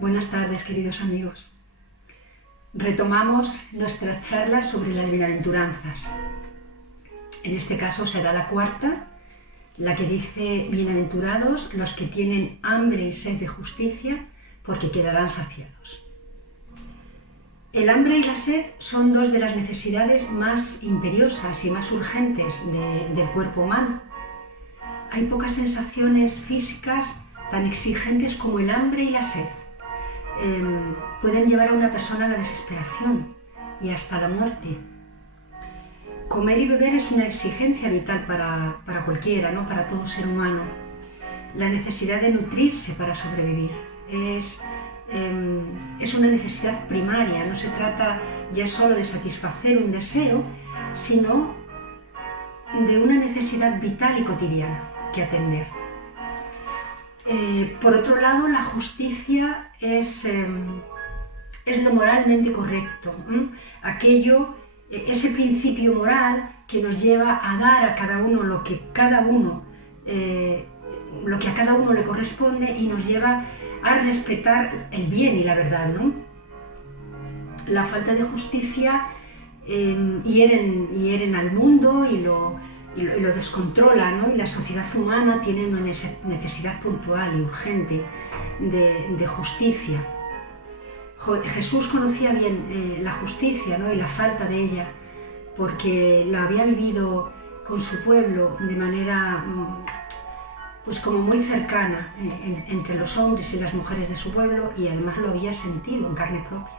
Buenas tardes, queridos amigos. Retomamos nuestra charla sobre las bienaventuranzas. En este caso será la cuarta, la que dice: bienaventurados los que tienen hambre y sed de justicia, porque quedarán saciados. El hambre y la sed son dos de las necesidades más imperiosas y más urgentes del cuerpo humano. Hay pocas sensaciones físicas tan exigentes como el hambre y la sed. Pueden llevar a una persona a la desesperación y hasta la muerte. Comer y beber es una exigencia vital para cualquiera, ¿no? Para todo ser humano. La necesidad de nutrirse para sobrevivir es una necesidad primaria. No se trata ya solo de satisfacer un deseo, sino de una necesidad vital y cotidiana que atender. Por otro lado, la justicia es lo moralmente correcto, ese principio moral que nos lleva a dar a cada uno lo que a cada uno le corresponde y nos lleva a respetar el bien y la verdad, ¿no? La falta de justicia hieren al mundo y lo descontrola, ¿no? Y la sociedad humana tiene una necesidad puntual y urgente de justicia. Jesús conocía bien la justicia, ¿no? Y la falta de ella, porque lo había vivido con su pueblo de manera pues como muy cercana entre los hombres y las mujeres de su pueblo, y además lo había sentido en carne propia,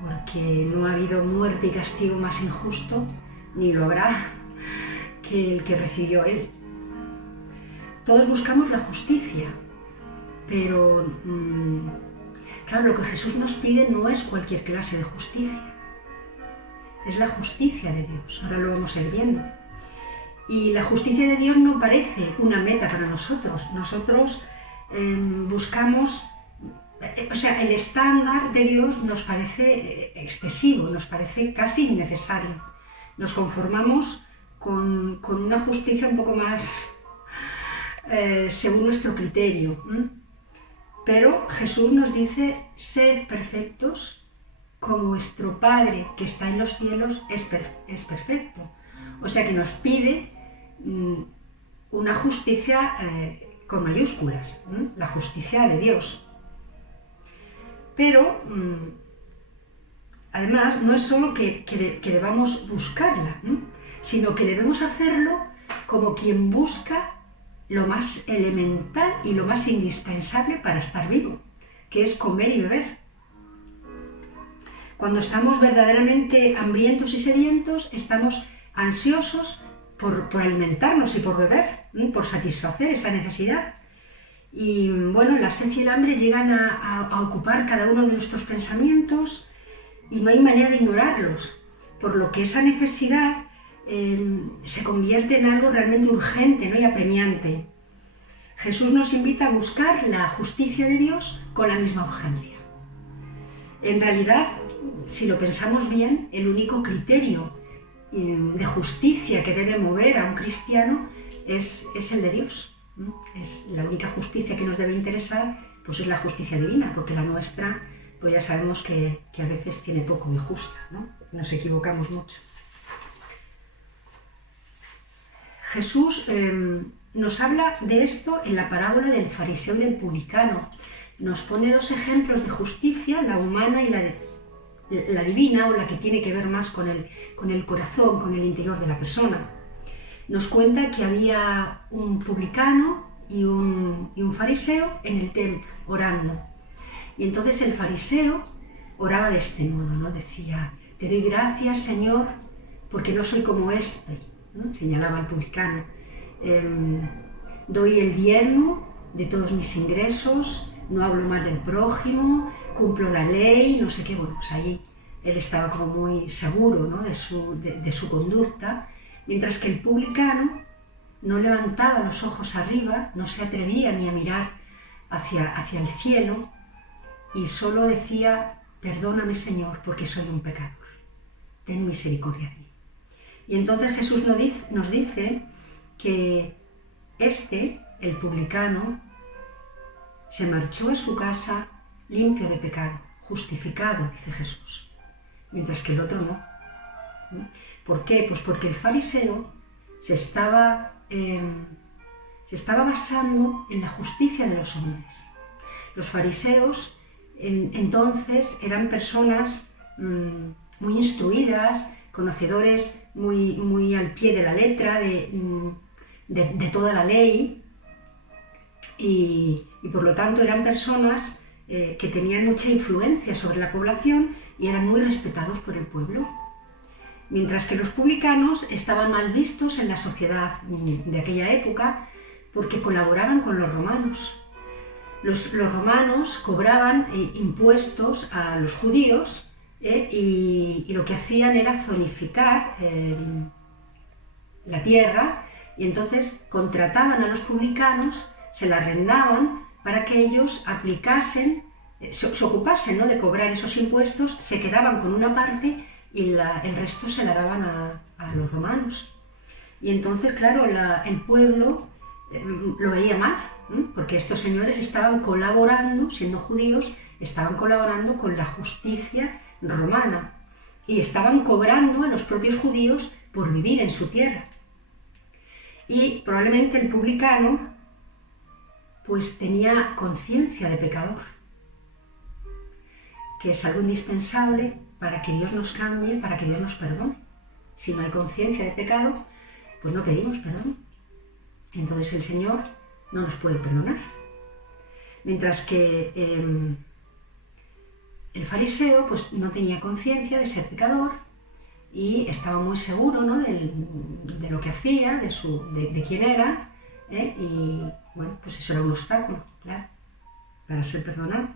porque no ha habido muerte y castigo más injusto, ni lo habrá, que el que recibió él. Todos buscamos la justicia, pero claro, lo que Jesús nos pide no es cualquier clase de justicia, es la justicia de Dios. Ahora lo vamos a ir viendo. Y la justicia de Dios no parece una meta para nosotros. Nosotros buscamos, el estándar de Dios nos parece excesivo, nos parece casi innecesario. Nos conformamos con una justicia un poco más según nuestro criterio. Pero Jesús nos dice: sed perfectos como vuestro Padre que está en los cielos es perfecto. O sea que nos pide una justicia con mayúsculas, la justicia de Dios. Pero además no es solo que debamos buscarla, sino que debemos hacerlo como quien busca lo más elemental y lo más indispensable para estar vivo, que es comer y beber. Cuando estamos verdaderamente hambrientos y sedientos, estamos ansiosos por alimentarnos y por beber, por satisfacer esa necesidad. Y bueno, la sed y el hambre llegan a ocupar cada uno de nuestros pensamientos y no hay manera de ignorarlos, por lo que esa necesidad se convierte en algo realmente urgente, ¿no? Y apremiante. Jesús nos invita a buscar la justicia de Dios con la misma urgencia. En realidad, si lo pensamos bien, el único criterio de justicia que debe mover a un cristiano es el de Dios, ¿no? Es la única justicia que nos debe interesar, pues es la justicia divina, porque la nuestra, pues ya sabemos que a veces tiene poco de justa, ¿no? Nos equivocamos mucho. Jesús nos habla de esto en la parábola del fariseo y del publicano. Nos pone dos ejemplos de justicia, la humana y la divina, o la que tiene que ver más con el corazón, con el interior de la persona. Nos cuenta que había un publicano y un fariseo en el templo, orando. Y entonces el fariseo oraba de este modo, ¿no? Decía: te doy gracias, Señor, porque no soy como este, ¿no? Señalaba al publicano. Doy el diezmo de todos mis ingresos, no hablo mal del prójimo, cumplo la ley, no sé qué. Bueno, pues ahí él estaba como muy seguro, ¿no? de su conducta, mientras que el publicano no levantaba los ojos arriba, no se atrevía ni a mirar hacia el cielo, y solo decía: perdóname, Señor, porque soy un pecador, ten misericordia de mí. Y entonces Jesús nos dice que el publicano, se marchó a su casa, limpio de pecado, justificado, dice Jesús, mientras que el otro no. ¿Por qué? Pues porque el fariseo se estaba basando en la justicia de los hombres. Los fariseos entonces eran personas muy instruidas, conocedores muy al pie de la letra de toda la ley, y por lo tanto eran personas que tenían mucha influencia sobre la población y eran muy respetados por el pueblo. Mientras que los publicanos estaban mal vistos en la sociedad de aquella época porque colaboraban con los romanos. Los romanos cobraban impuestos a los judíos y lo que hacían era zonificar la tierra, y entonces contrataban a los publicanos, se la arrendaban para que ellos aplicasen, se ocupasen, ¿no?, de cobrar esos impuestos, se quedaban con una parte y el resto se la daban a los romanos. Y entonces, claro, el pueblo lo veía mal, porque estos señores estaban colaborando, siendo judíos, estaban colaborando con la justicia romana y estaban cobrando a los propios judíos por vivir en su tierra. Y probablemente el publicano pues tenía conciencia de pecador, que es algo indispensable para que Dios nos cambie, para que Dios nos perdone. Si no hay conciencia de pecado, pues no pedimos perdón. Entonces el Señor no nos puede perdonar. Mientras que el fariseo pues no tenía conciencia de ser pecador y estaba muy seguro, ¿no?, de lo que hacía, de quién era, y bueno, pues eso era un obstáculo, claro, para ser perdonado.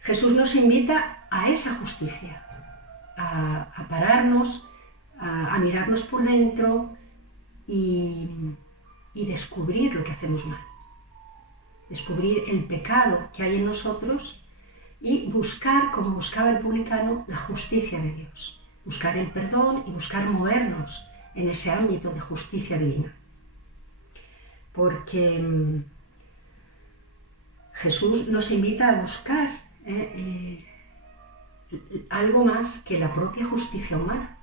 Jesús nos invita a esa justicia, a pararnos, a mirarnos por dentro y descubrir lo que hacemos mal, descubrir el pecado que hay en nosotros y buscar, como buscaba el publicano, la justicia de Dios, buscar el perdón y buscar movernos en ese ámbito de justicia divina. Porque Jesús nos invita a buscar algo más que la propia justicia humana,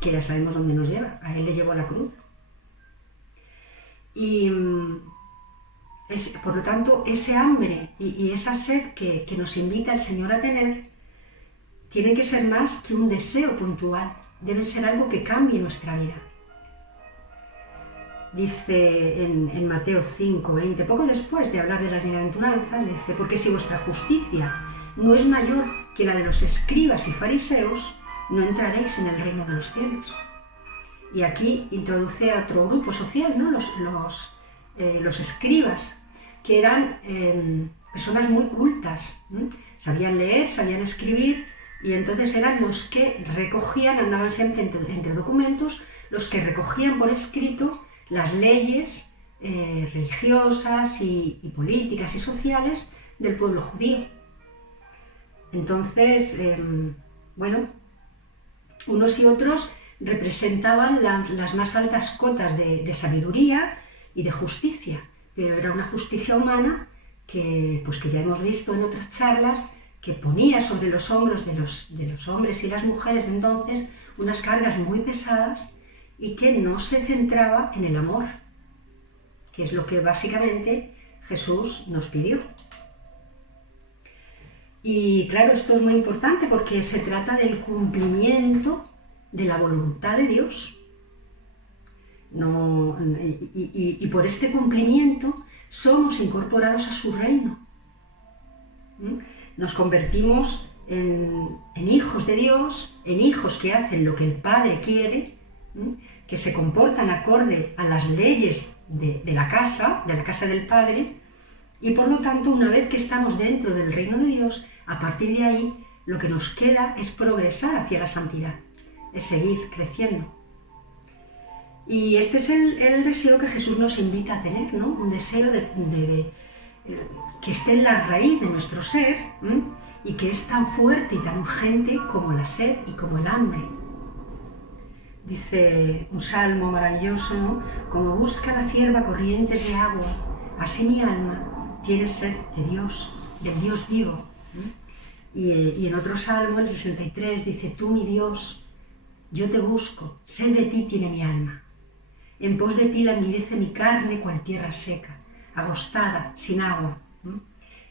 que ya sabemos dónde nos lleva. A Él le llevó a la cruz. Y por lo tanto, ese hambre y esa sed que nos invita el Señor a tener tienen que ser más que un deseo puntual, deben ser algo que cambie nuestra vida. Dice en Mateo 5:20, poco después de hablar de las bienaventuranzas, dice: porque si vuestra justicia no es mayor que la de los escribas y fariseos, no entraréis en el reino de los cielos. Y aquí introduce a otro grupo social, ¿no?, los escribas, que eran personas muy cultas, sabían leer, sabían escribir, y entonces eran los que recogían, andaban siempre entre documentos, los que recogían por escrito las leyes religiosas y políticas y sociales del pueblo judío. Entonces, bueno, unos y otros representaban las más altas cotas de sabiduría y de justicia, pero era una justicia humana que ya hemos visto en otras charlas, que ponía sobre los hombros de los hombres y las mujeres de entonces unas cargas muy pesadas y que no se centraba en el amor, que es lo que básicamente Jesús nos pidió. Y claro, esto es muy importante porque se trata del cumplimiento de la voluntad de Dios. Y por este cumplimiento somos incorporados a su reino. Nos convertimos en hijos de Dios, en hijos que hacen lo que el Padre quiere, que se comportan acorde a las leyes de la casa del Padre, y por lo tanto, una vez que estamos dentro del reino de Dios, a partir de ahí lo que nos queda es progresar hacia la santidad, es seguir creciendo. Y este es el deseo que Jesús nos invita a tener, ¿no? Un deseo que esté en la raíz de nuestro ser, y que es tan fuerte y tan urgente como la sed y como el hambre. Dice un salmo maravilloso, ¿no? Como busca la cierva corrientes de agua, así mi alma tiene sed de Dios, del Dios vivo. Y en otro salmo, el 63, dice: tú, mi Dios, yo te busco, sed de ti tiene mi alma. En pos de ti languidece mi carne cual tierra seca, agostada, sin agua.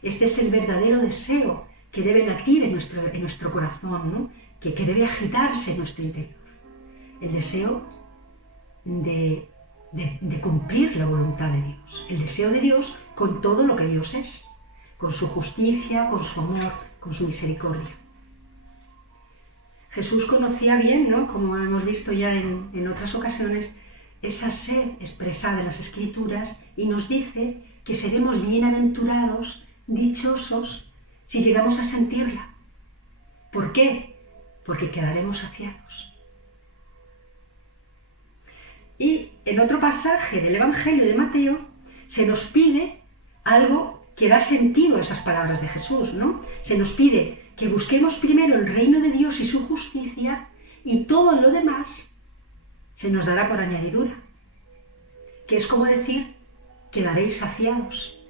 Este es el verdadero deseo que debe latir en nuestro corazón, ¿no? que debe agitarse en nuestro interior. El deseo de cumplir la voluntad de Dios. El deseo de Dios con todo lo que Dios es, con su justicia, con su amor, con su misericordia. Jesús conocía bien, ¿no?, como hemos visto ya en otras ocasiones, esa sed expresada en las Escrituras, y nos dice que seremos bienaventurados, dichosos, si llegamos a sentirla. ¿Por qué? Porque quedaremos saciados. Y en otro pasaje del Evangelio de Mateo se nos pide algo que da sentido a esas palabras de Jesús, ¿no? Se nos pide que busquemos primero el reino de Dios y su justicia, y todo lo demás se nos dará por añadidura. Que es como decir: quedaréis saciados.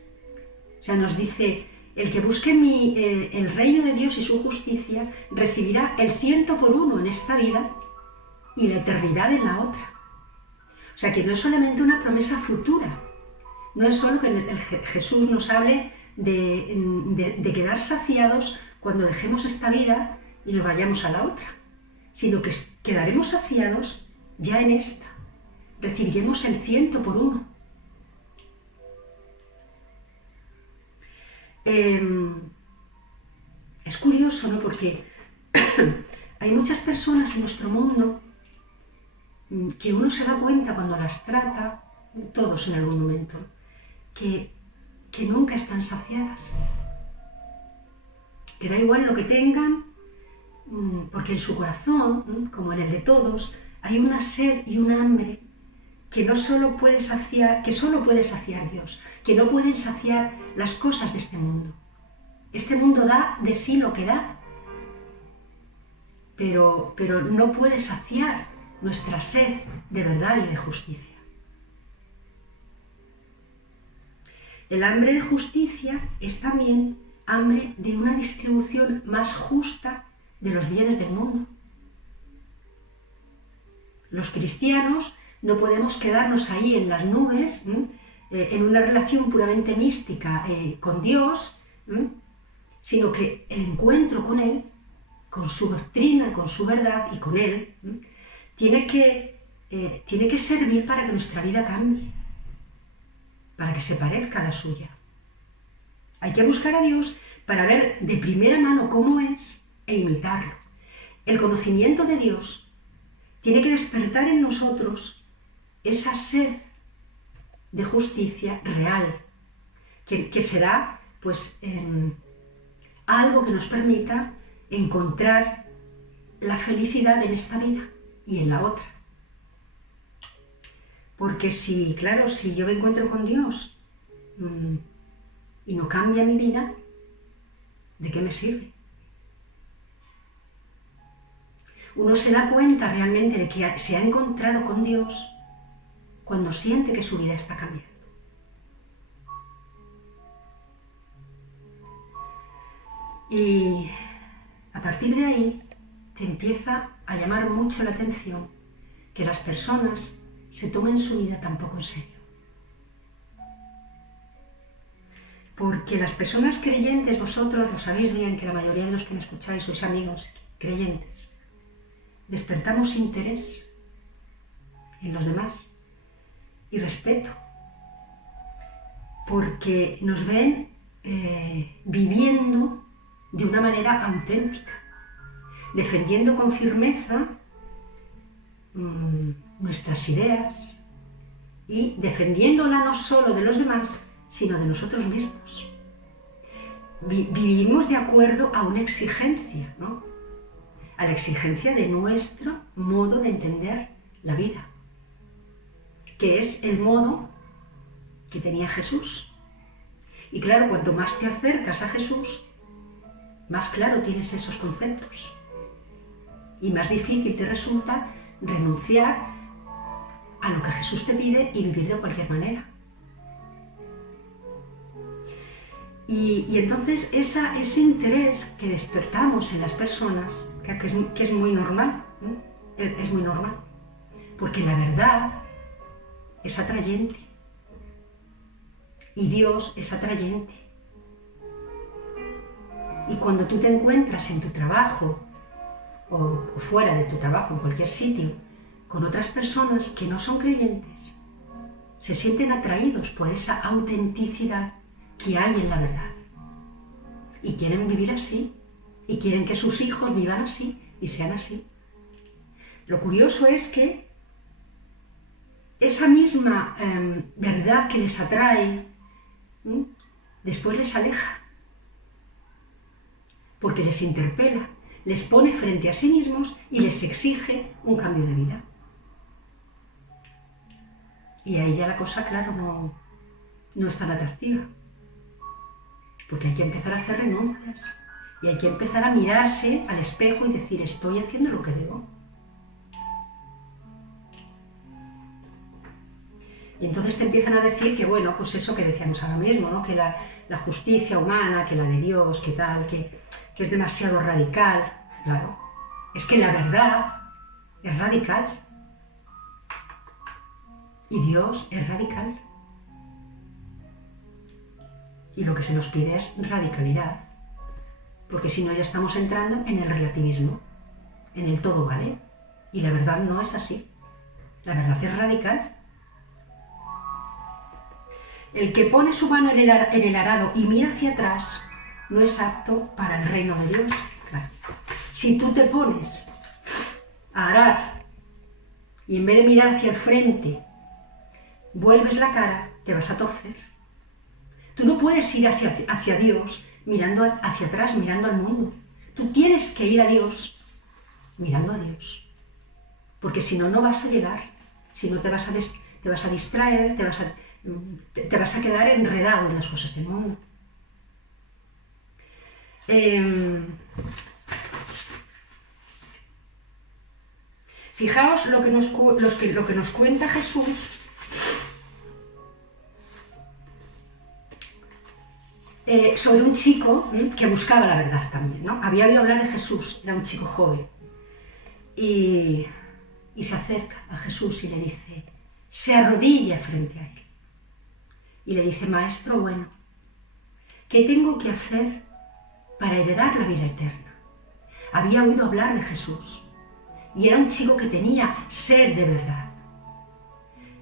O sea, nos dice: el que busque el reino de Dios y su justicia recibirá el 100 por 1 en esta vida y la eternidad en la otra. O sea, que no es solamente una promesa futura. No es solo que Jesús nos hable de quedar saciados cuando dejemos esta vida y nos vayamos a la otra, sino que quedaremos saciados ya en esta. Recibiremos el 100 por 1. Es curioso, ¿no?, porque hay muchas personas en nuestro mundo que uno se da cuenta cuando las trata, todos en algún momento, que nunca están saciadas. Que da igual lo que tengan, porque en su corazón, como en el de todos, hay una sed y un hambre que solo puede saciar Dios, que no pueden saciar las cosas de este mundo. Este mundo da de sí lo que da, pero no puede saciar nuestra sed de verdad y de justicia. El hambre de justicia es también hambre de una distribución más justa de los bienes del mundo. Los cristianos no podemos quedarnos ahí en las nubes, en una relación puramente mística con Dios, sino que el encuentro con Él, con su doctrina, con su verdad y con Él, tiene que servir para que nuestra vida cambie, para que se parezca a la suya. Hay que buscar a Dios para ver de primera mano cómo es e imitarlo. El conocimiento de Dios tiene que despertar en nosotros esa sed de justicia real, que será pues algo que nos permita encontrar la felicidad en esta vida y en la otra. Porque si yo me encuentro con Dios y no cambia mi vida, ¿de qué me sirve? Uno se da cuenta realmente de que se ha encontrado con Dios cuando siente que su vida está cambiando. Y a partir de ahí te empieza a llamar mucho la atención que las personas se tomen su vida tan poco en serio. Porque las personas creyentes, vosotros lo sabéis bien, que la mayoría de los que me escucháis sois amigos creyentes, despertamos interés en los demás y respeto, porque nos ven viviendo de una manera auténtica, defendiendo con firmeza nuestras ideas y defendiéndola no solo de los demás, sino de nosotros mismos. Vivimos de acuerdo a una exigencia, ¿no?, a la exigencia de nuestro modo de entender la vida, que es el modo que tenía Jesús. Y claro, cuanto más te acercas a Jesús, más claro tienes esos conceptos y más difícil te resulta renunciar a lo que Jesús te pide y vivir de cualquier manera. Y entonces ese interés que despertamos en las personas, que es muy normal, ¿no? Es muy normal, porque la verdad es atrayente y Dios es atrayente. Y cuando tú te encuentras en tu trabajo o fuera de tu trabajo, en cualquier sitio, con otras personas que no son creyentes, se sienten atraídos por esa autenticidad que hay en la verdad. Y quieren vivir así, y quieren que sus hijos vivan así y sean así. Lo curioso es que esa misma verdad que les atrae, después les aleja, porque les interpela, les pone frente a sí mismos y les exige un cambio de vida. Y ahí ya la cosa, claro, no es tan atractiva. Porque hay que empezar a hacer renuncias. Y hay que empezar a mirarse al espejo y decir, estoy haciendo lo que debo. Y entonces te empiezan a decir que, bueno, pues eso que decíamos ahora mismo, ¿no? Que la justicia humana, que la de Dios, que tal, que es demasiado radical. Claro, es que la verdad es radical. Y Dios es radical. Y lo que se nos pide es radicalidad. Porque si no ya estamos entrando en el relativismo, en el todo vale. Y la verdad no es así. La verdad es radical. El que pone su mano en el arado y mira hacia atrás no es apto para el reino de Dios. Claro. Si tú te pones a arar y en vez de mirar hacia el frente vuelves la cara, te vas a torcer. Tú no puedes ir hacia Dios mirando hacia atrás, mirando al mundo. Tú tienes que ir a Dios mirando a Dios. Porque si no, no vas a llegar. Si no, te vas a distraer, te vas a quedar enredado en las cosas del mundo. Fijaos lo que nos cuenta Jesús sobre un chico que buscaba la verdad también, ¿no? Había oído hablar de Jesús, era un chico joven. Y se acerca a Jesús y le dice, se arrodilla frente a él. Y le dice, Maestro bueno, ¿qué tengo que hacer para heredar la vida eterna? Había oído hablar de Jesús y era un chico que tenía sed de verdad.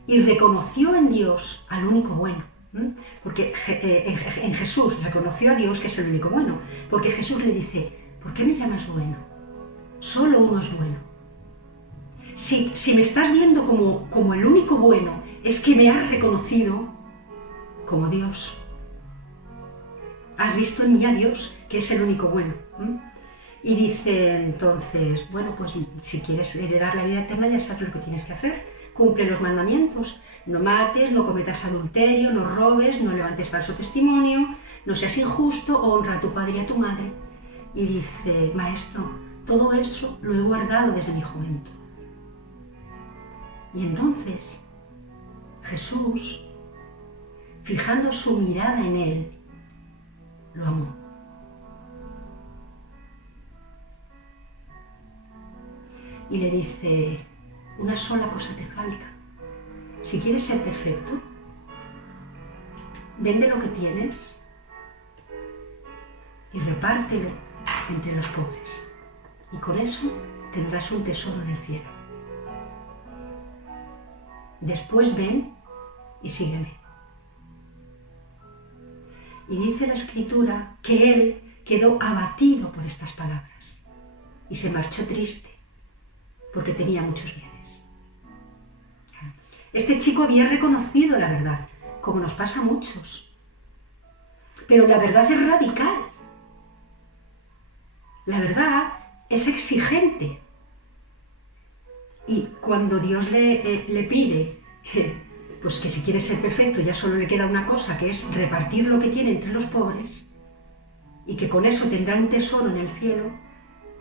Y reconoció en Dios al único bueno. Porque en Jesús reconoció a Dios que es el único bueno. Porque Jesús le dice, ¿por qué me llamas bueno? Solo uno es bueno. Si me estás viendo como el único bueno, es que me has reconocido como Dios. Has visto en mí a Dios, que es el único bueno. Y dice entonces, bueno, pues si quieres heredar la vida eterna ya sabes lo que tienes que hacer. Cumple los mandamientos, no mates, no cometas adulterio, no robes, no levantes falso testimonio, no seas injusto, honra a tu padre y a tu madre. Y dice, Maestro, todo eso lo he guardado desde mi juventud. Y entonces Jesús, fijando su mirada en él, lo amó. Y le dice, una sola cosa te falta. Si quieres ser perfecto, vende lo que tienes y repártelo entre los pobres. Y con eso tendrás un tesoro en el cielo. Después ven y sígueme. Y dice la Escritura que él quedó abatido por estas palabras y se marchó triste porque tenía muchos bienes. Este chico había reconocido la verdad, como nos pasa a muchos. Pero la verdad es radical. La verdad es exigente. Y cuando Dios le pide que si quiere ser perfecto ya solo le queda una cosa, que es repartir lo que tiene entre los pobres, y que con eso tendrá un tesoro en el cielo,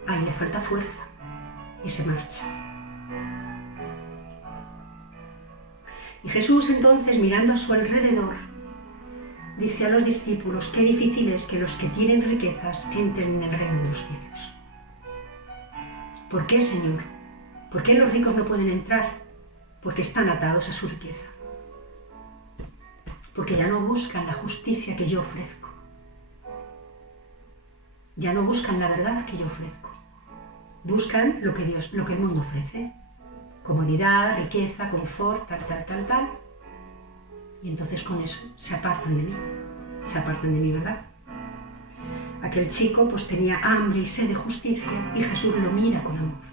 ahí le falta fuerza y se marcha. Y Jesús entonces, mirando a su alrededor, dice a los discípulos, qué difícil es que los que tienen riquezas entren en el reino de los cielos. ¿Por qué, Señor? ¿Por qué los ricos no pueden entrar? Porque están atados a su riqueza. Porque ya no buscan la justicia que yo ofrezco. Ya no buscan la verdad que yo ofrezco. Buscan lo que el mundo ofrece. Comodidad, riqueza, confort, tal. Y entonces con eso se apartan de mí. Se apartan de mi verdad. Aquel chico pues tenía hambre y sed de justicia y Jesús lo mira con amor.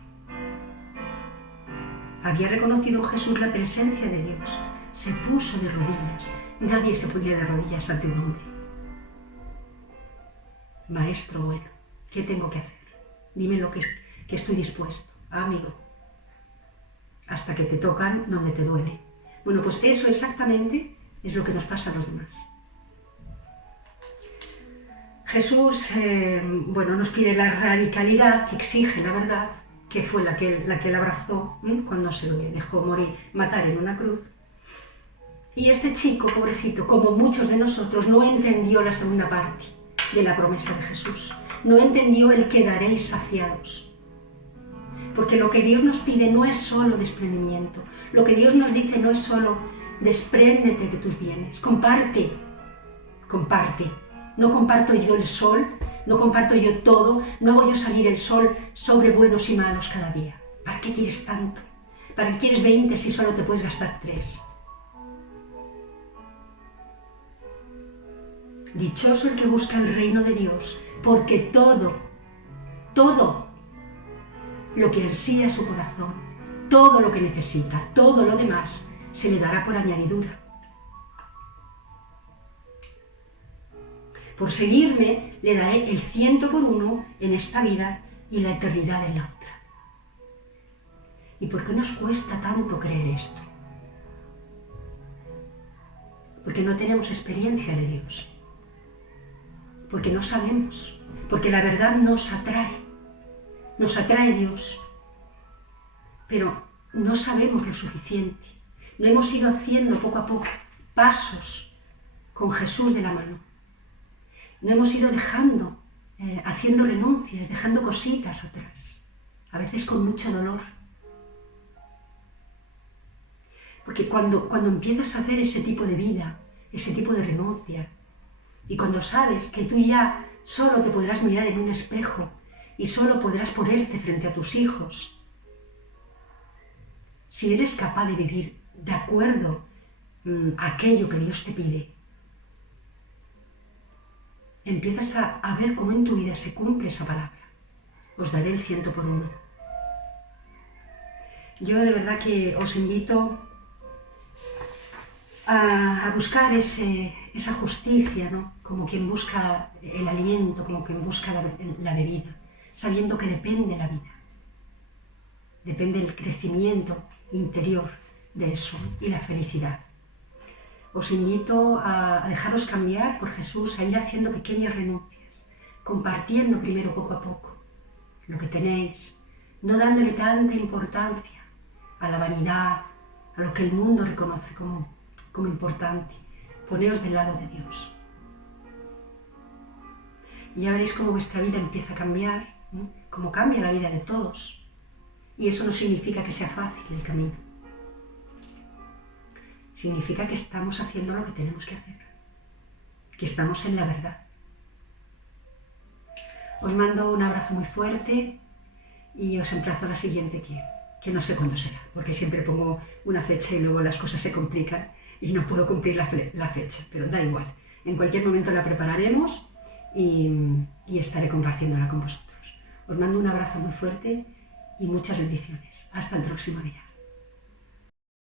Había reconocido Jesús la presencia de Dios. Se puso de rodillas. Nadie se ponía de rodillas ante un hombre. Maestro bueno, ¿qué tengo que hacer? Dime lo que estoy dispuesto. Amigo, hasta que te tocan donde te duele. Bueno, pues eso exactamente es lo que nos pasa a los demás. Jesús, nos pide la radicalidad que exige la verdad, que fue la que él abrazó cuando se lo dejó matar en una cruz. Y este chico, pobrecito, como muchos de nosotros, no entendió la segunda parte de la promesa de Jesús. No entendió el quedaréis saciados. Porque lo que Dios nos pide no es solo desprendimiento. Lo que Dios nos dice no es solo despréndete de tus bienes. Comparte. No comparto yo el sol, no comparto yo todo, no hago yo salir el sol sobre buenos y malos cada día. ¿Para qué quieres tanto? ¿Para qué quieres 20 si solo te puedes gastar 3? Dichoso el que busca el reino de Dios, porque todo lo que ansía su corazón, todo lo que necesita, todo lo demás, se le dará por añadidura. Por seguirme, le daré el 100 por 1 en esta vida y la eternidad en la otra. ¿Y por qué nos cuesta tanto creer esto? Porque no tenemos experiencia de Dios. Porque no sabemos. Porque la verdad nos atrae. Nos atrae Dios. Pero no sabemos lo suficiente. No hemos ido haciendo poco a poco pasos con Jesús de la mano. No hemos ido dejando, haciendo renuncias, dejando cositas atrás, a veces con mucho dolor. Porque cuando empiezas a hacer ese tipo de vida, ese tipo de renuncia, y cuando sabes que tú ya solo te podrás mirar en un espejo y solo podrás ponerte frente a tus hijos, si eres capaz de vivir de acuerdo a aquello que Dios te pide, empiezas a ver cómo en tu vida se cumple esa palabra. Os daré el 100 por 1. Yo de verdad que os invito a buscar esa justicia, ¿no? Como quien busca el alimento, como quien busca la bebida, sabiendo que depende la vida. Depende el crecimiento interior de eso y la felicidad. Os invito a dejaros cambiar por Jesús, a ir haciendo pequeñas renuncias, compartiendo primero poco a poco lo que tenéis, no dándole tanta importancia a la vanidad, a lo que el mundo reconoce como importante. Poneos del lado de Dios. Y ya veréis cómo vuestra vida empieza a cambiar, ¿no? Cómo cambia la vida de todos. Y eso no significa que sea fácil el camino. Significa que estamos haciendo lo que tenemos que hacer, que estamos en la verdad. Os mando un abrazo muy fuerte y os emplazo a la siguiente que no sé cuándo será, porque siempre pongo una fecha y luego las cosas se complican y no puedo cumplir la fecha, pero da igual. En cualquier momento la prepararemos y estaré compartiéndola con vosotros. Os mando un abrazo muy fuerte y muchas bendiciones. Hasta el próximo día.